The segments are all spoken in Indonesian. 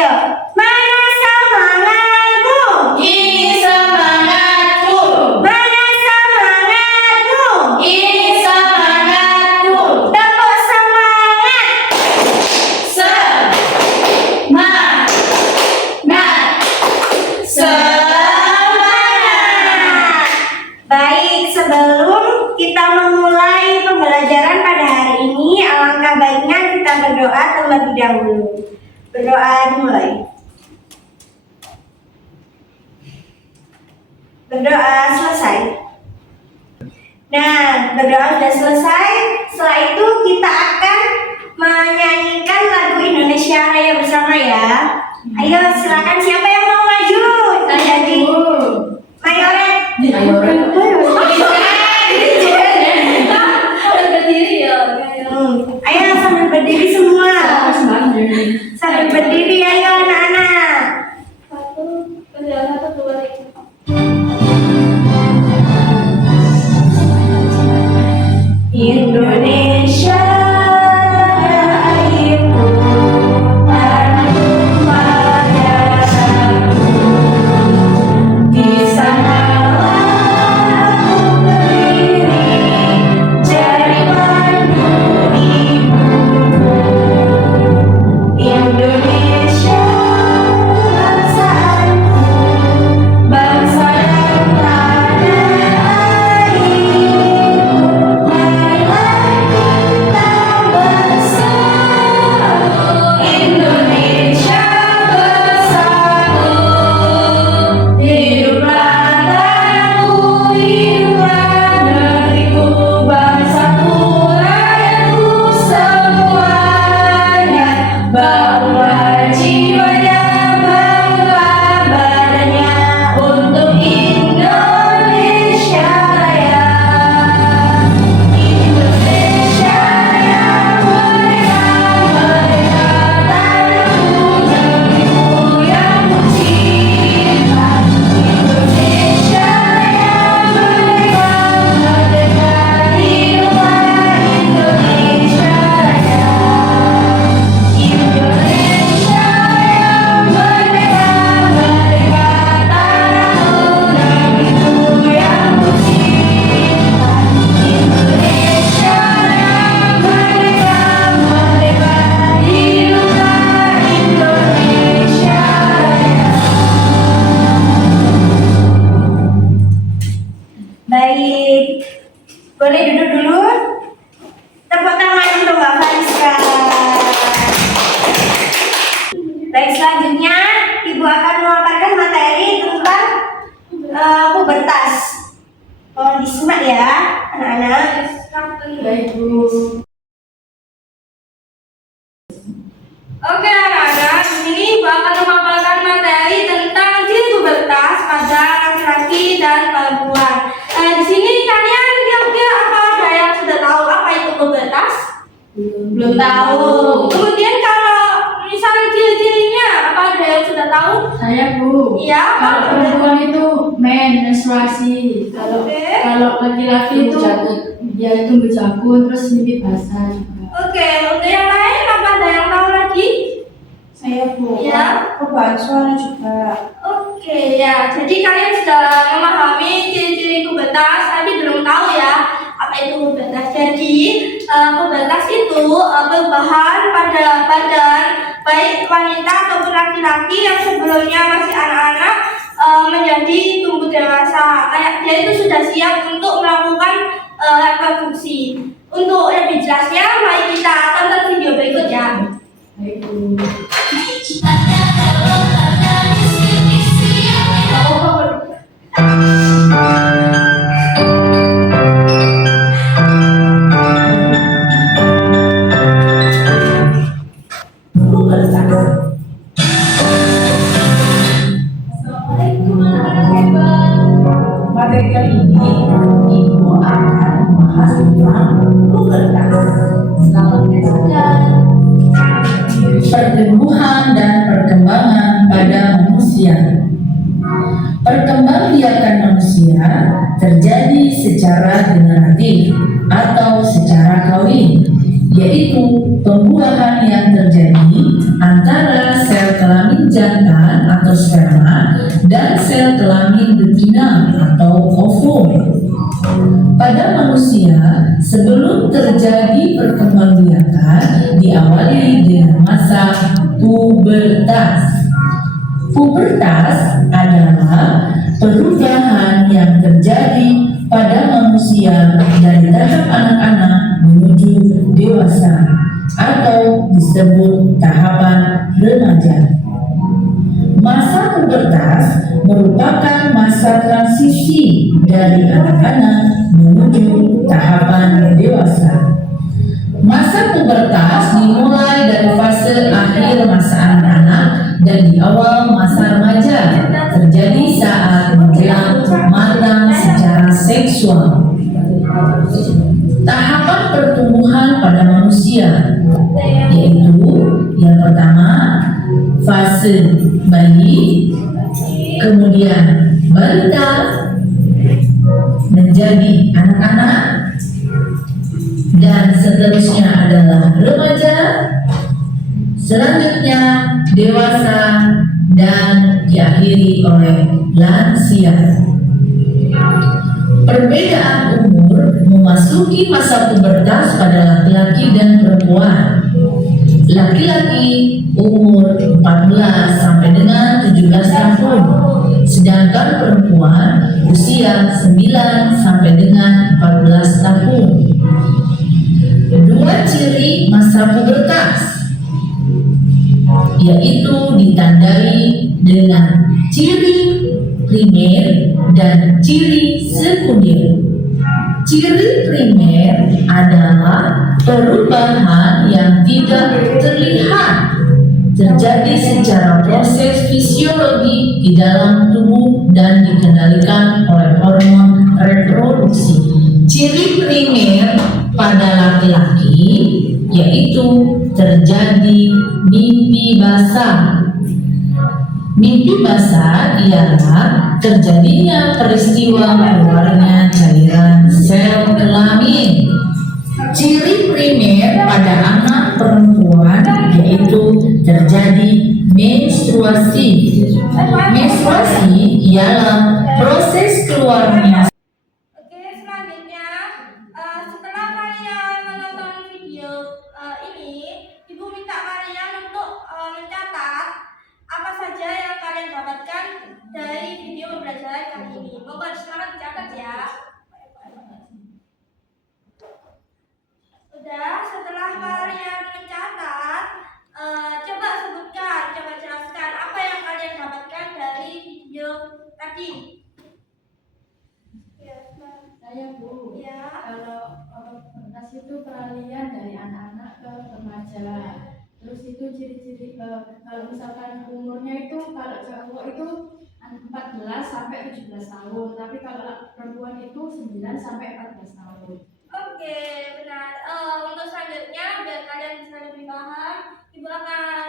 Ayo, mana semangatmu? Ini semangatku. Mana semangatmu? Ini semangatku. Tepuk semangat. Semangat. Semangat. Baik, sebelum kita memulai pembelajaran pada hari ini, alangkah baiknya kita berdoa terlebih dahulu. Berdoa dimulai. Berdoa selesai. Nah, berdoa sudah selesai. Setelah itu kita akan menyanyikan lagu Indonesia Raya bersama ya. Ayo, silakan siapa yang mau maju? Jadi Mayoret. Ayo sambil berdiri semua. Sambil berdiri ayo anak-anak. Indonesia airku, tanah tumpah darahku. Di sanalah aku berdiri, jadi pandu ibuku. Indonesia bangsaku, bangsa dan tanah airku. Marilah kita bersatu, Indonesia bersatu. Hiduplah tanahku, hiduplah negeriku, bangsaku, rakyatku semuanya. Bangunlah jiwanya, bangunlah badannya untuk Indonesia Raya. Indonesia Raya, merdeka, merdeka, tanahku, negeriku yang kucinta. Indonesia Raya, merdeka, merdeka, hiduplah Indonesia Raya. Indonesia Raya, merdeka, merdeka, tanahku, negeriku yang kucinta. Indonesia Raya, merdeka, merdeka, hiduplah Indonesia Raya. Baik, boleh duduk dulu. Tepuk tangan untuk Mbak Fariska. Baik, selanjutnya Ibu akan memaparkan materi tentang pubertas. Mohon disimak ya, anak-anak. Baik, Bu. Oke anak-anak, di sini Ibu akan memaparkan materi tentang ciri pubertas pada laki-laki dan perempuan. Di sini kalian kira-kira apa ada yang sudah tahu apa itu pubertas? Belum tahu. Kemudian kalau misalnya ciri-cirinya apa ada yang sudah tahu? Saya Bu. Iya. Kalau perempuan itu menstruasi. Kalau Oke. kalau laki-laki itu dia itu berjabut terus mimpi basah juga. Oke, untuk yang lain apa ada yang tahu lagi? Saya Bu. Ya. Perubahan suara juga. Oke ya, jadi kalian sudah memahami ciri-ciri pubertas, tapi belum tahu ya apa itu pubertas. Jadi pubertas itu perubahan pada badan baik wanita ataupun laki-laki yang sebelumnya masih anak-anak menjadi tumbuh dewasa. Kayak dia itu sudah siap untuk melakukan reproduksi. Untuk lebih jelasnya, mari kita tonton video berikut ya. Baik Bu. Materi kali ini Ibu akan membahas tentang pubertas. Selamat menyaksikan. Pertumbuhan dan perkembangan pada manusia. Perkembangbiakan manusia terjadi secara generatif atau secara kawin. yaitu pembuahan yang terjadi antara sel kelamin jantan atau sperma dan sel kelamin betina atau ovum. Pada manusia, sebelum terjadi perkembangbiakan diawali dengan masa pubertas. Pubertas adalah perubahan yang terjadi pada manusia dari tahap anak-anak menuju dewasa atau disebut tahapan remaja. Masa pubertas merupakan masa transisi dari anak-anak menuju tahapan dewasa. Masa pubertas dimulai dari fase akhir masa anak-anak dan di awal masa remaja, terjadi saat menjelang matang secara seksual. Tahapan pertumbuhan pada manusia yaitu yang pertama fase bayi, kemudian balita, menjadi anak-anak, dan seterusnya adalah remaja, selanjutnya dewasa, dan diakhiri oleh lansia. Perbedaan umur memasuki masa pubertas pada laki-laki dan perempuan. Laki-laki umur 14 sampai dengan 17 tahun, sedangkan perempuan usia 9 sampai dengan 14 tahun. Dua ciri masa pubertas yaitu ditandai dengan ciri primer dan ciri sekunder. Ciri primer adalah perubahan yang tidak terlihat terjadi secara proses fisiologi di dalam tubuh dan dikendalikan oleh hormon reproduksi. Ciri primer pada laki-laki yaitu terjadi mimpi basah. Mimpi basah ialah terjadinya peristiwa keluarnya cairan sel kelamin. Ciri primer pada anak perempuan yaitu terjadi menstruasi. Menstruasi ialah proses keluarnya. Oke, selanjutnya setelah kalian menonton video ini, Ibu minta kalian untuk mencatat apa saja yang kalian dapatkan dari video pembelajaran kali ini. Mohon semangat dicatat ya. Udah, setelah kalian mencatat, coba sebutkan, coba jelaskan apa yang kalian dapatkan dari video tadi. Ya, Saya Bu, ya. kalau pubertas itu peralihan dari anak-anak ke remaja. Terus itu ciri-ciri kalau misalkan umurnya itu kalau cowok itu 14 sampai 17 tahun, tapi kalau perempuan itu 9 sampai 14 tahun. Oke, benar. Untuk selanjutnya, biar kalian bisa lebih paham, Ibu akan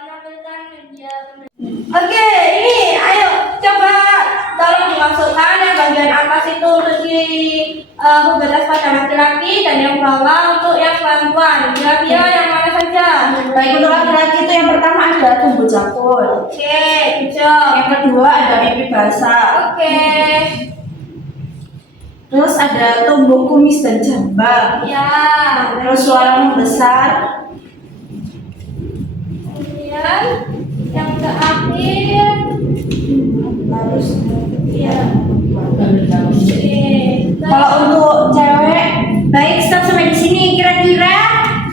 menampilkan media pembelajaran. Oke, ini ayo coba tolong dimasukkan yang bagian atas itu untuk di pubertas pada laki-laki dan yang bawah untuk yang perempuan. Kira-kira yang mana saja? Baik, untuk laki-laki itu yang pertama ada tumbuh jakun. Oke, hijau. Yang kedua ada mimpi basah. Oke, Terus ada tumbuh kumis dan jambang. ya. Terus suara membesar. Kemudian yang terakhir, Terus ya. Oke. kalau untuk cewek, baik stop sampai di sini. Kira-kira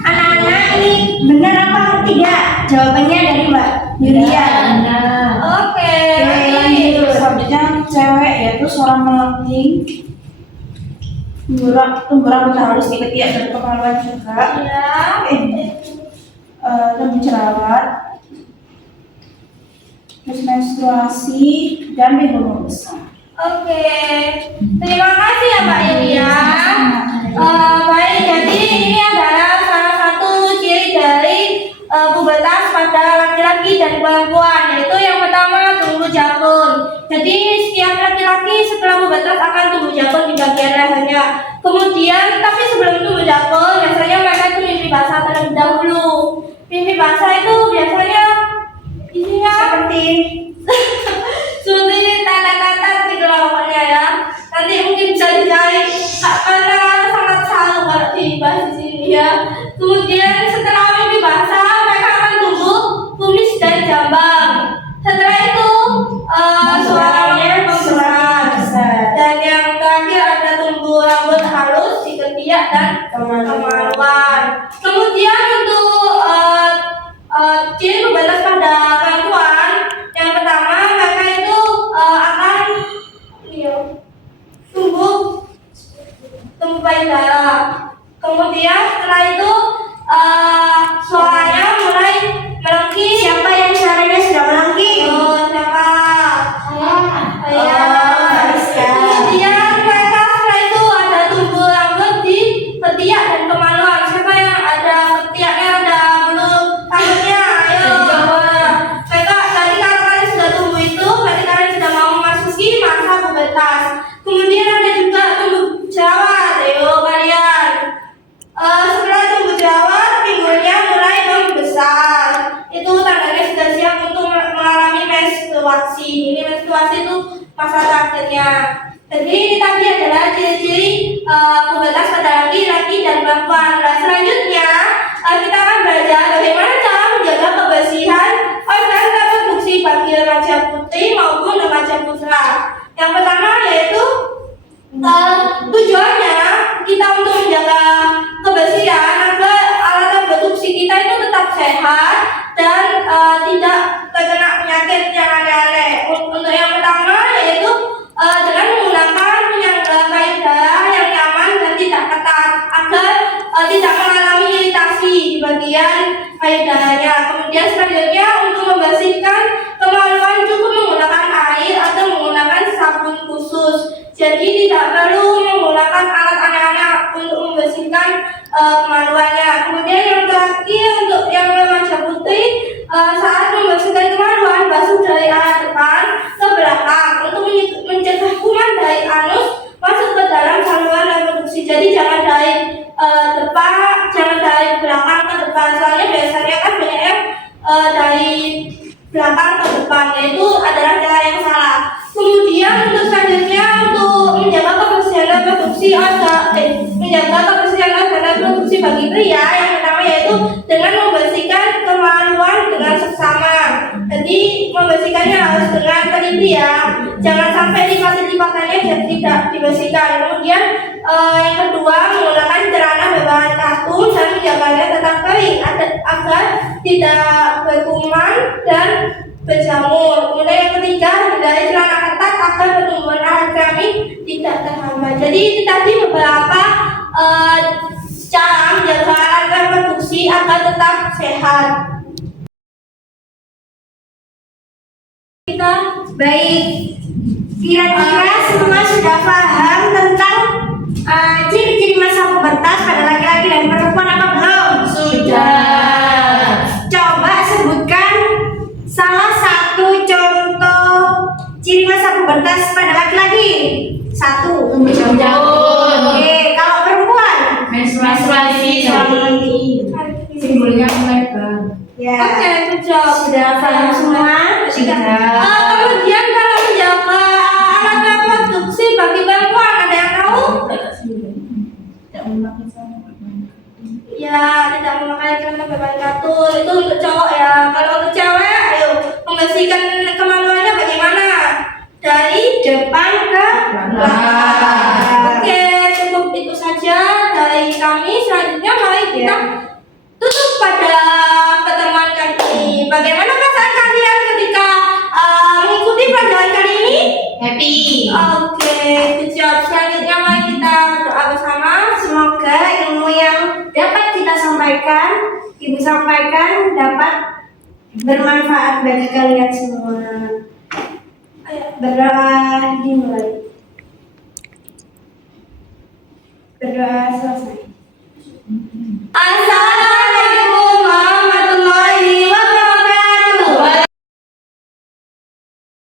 anak-anak ini benar apa tidak? Jawabannya dari Mbak Yulia. Oke, Oke, lanjut. Selanjutnya cewek yaitu suara melengking. Tumbuh rambut halus diketiak dan kemaluan juga. ya. Rambut jerawat. Terus menstruasi dan minggu besar. Oke, terima kasih ya Mbak Yulia. Baik, jadi ini adalah salah satu ciri dari pubertas pada laki-laki dan perempuan, yaitu yang pertama tumbuh jakun. Jadi setiap laki-laki setelah pubertas akan tumbuh jakun di bagian lehernya. Kemudian, tapi sebelum tumbuh jakun, biasanya mereka itu mimpi mimpi basah terlebih dahulu. Mimpi basah itu biasanya isinya Seperti seperti tanda-tanda gitu lah pokoknya ya. Nanti mungkin bisa dicari karena sangat saru kalau dibahas di sini ya. Kemudian setelah mimpi basah mereka akan tumbuh kumis dan jambang. Setelah itu suaranya membesar. Dan yang terakhir ada tumbuh rambut halus di ketiak dan kemaluan. Kemudian untuk ciri pembatas pada perempuan, yang pertama mereka itu akan tumbuh payudara. Kemudian setelah itu suaranya mulai melengking. siapa yang suaranya sudah melengking? Siapa? Saya. Rizka. Kemudian mereka setelah itu ada tumbuh rambut di ketiak dan kemaluan. Siapa yang ada ketiaknya ada belum rambutnya? Ayo. Mereka tadi kalau kalian sudah tumbuh itu berarti kalian sudah mau memasuki masa pubertas. Kemudian ada juga tumbuh jerawat. Ayo kalian. Setelah tumbuh jerawat, pinggulnya mulai membesar. Itu tandanya sudah siap untuk mengalami menstruasi. Ini menstruasi itu masa terakhirnya. Jadi ini tadi adalah ciri-ciri pubertas pada laki-laki dan perempuan. Nah, selanjutnya kita akan belajar bagaimana cara menjaga kebersihan organ reproduksi bagi remaja putri maupun remaja putra. Yang pertama yaitu tujuannya kita untuk menjaga kebersihan agar alat reproduksi kita itu tetap sehat dan tidak terkena penyakit yang aneh-aneh. Untuk yang pertama yaitu dengan menggunakan penyangga payudara yang nyaman dan tidak ketat agar tidak mengalami iritasi di bagian payudaranya. Kemudian selanjutnya untuk membersihkan kemaluan cukup menggunakan air atau menggunakan sabun khusus. Jadi tidak perlu menggunakan alat aneh-aneh untuk membersihkan kemaluannya. Kemudian yang terakhir untuk yang remaja putri, saat membersihkan kemaluan basuh dari arah depan ke belakang untuk mencegah kuman dari anus masuk ke dalam saluran reproduksi. Jadi jangan dari depan, jangan dari belakang ke depan. Soalnya biasanya kan banyak yang dari belakang ke depan. Itu adalah cara yang salah. Kemudian untuk selanjutnya untuk menjaga kebersihan reproduksi reproduksi bagi pria, yang pertama yaitu dengan membersihkan kemaluan dengan seksama. Jadi membersihkannya harus dengan teliti ya, jangan sampai lipat-lipatannya tidak dibersihkan. Kemudian yang kedua menggunakan celana berbahan katun dan menjaganya tetap kering agar tidak berkuman dan berjamur. Kemudian yang ketiga hindari celana ketat agar pertumbuhan alat kelamin tidak terhambat. Jadi itu tadi beberapa cara menjaga alat reproduksi agar tetap sehat. Kita Baik, kira-kira semua sudah paham tentang ciri-ciri masa pubertas pada laki-laki dan perempuan apa belum? Sudah. Coba sebutkan salah satu contoh ciri masa pubertas pada laki-laki. Satu. Tumbuh jambul. Oke, kalau perempuan? Menstruasi. Simbolnya melebar. Ya. Oke, good job. Sudah paham semua? Kemudian kalau menjaga alat reproduksi bagi perempuan ada yang tahu? Tidak memakai sama. Ya, tidak memakai celana berbahan katun. Itu untuk cowok ya. Kalau untuk cewek, ayo membersihkan kemaluannya bagaimana? Dari Depan ke belakang. Oke, cukup itu saja dari kami. Selanjutnya mari kita tutup pada pertemuan kali ini. Bagaimana perasaan kalian ketika mengikuti pelajaran kali ini? Happy. Oke, good job. Selanjutnya mari kita berdoa bersama. Semoga ilmu yang dapat kita sampaikan, Ibu sampaikan dapat bermanfaat bagi kalian semua. Ayo. Berdoa dimulai. Berdoa selesai.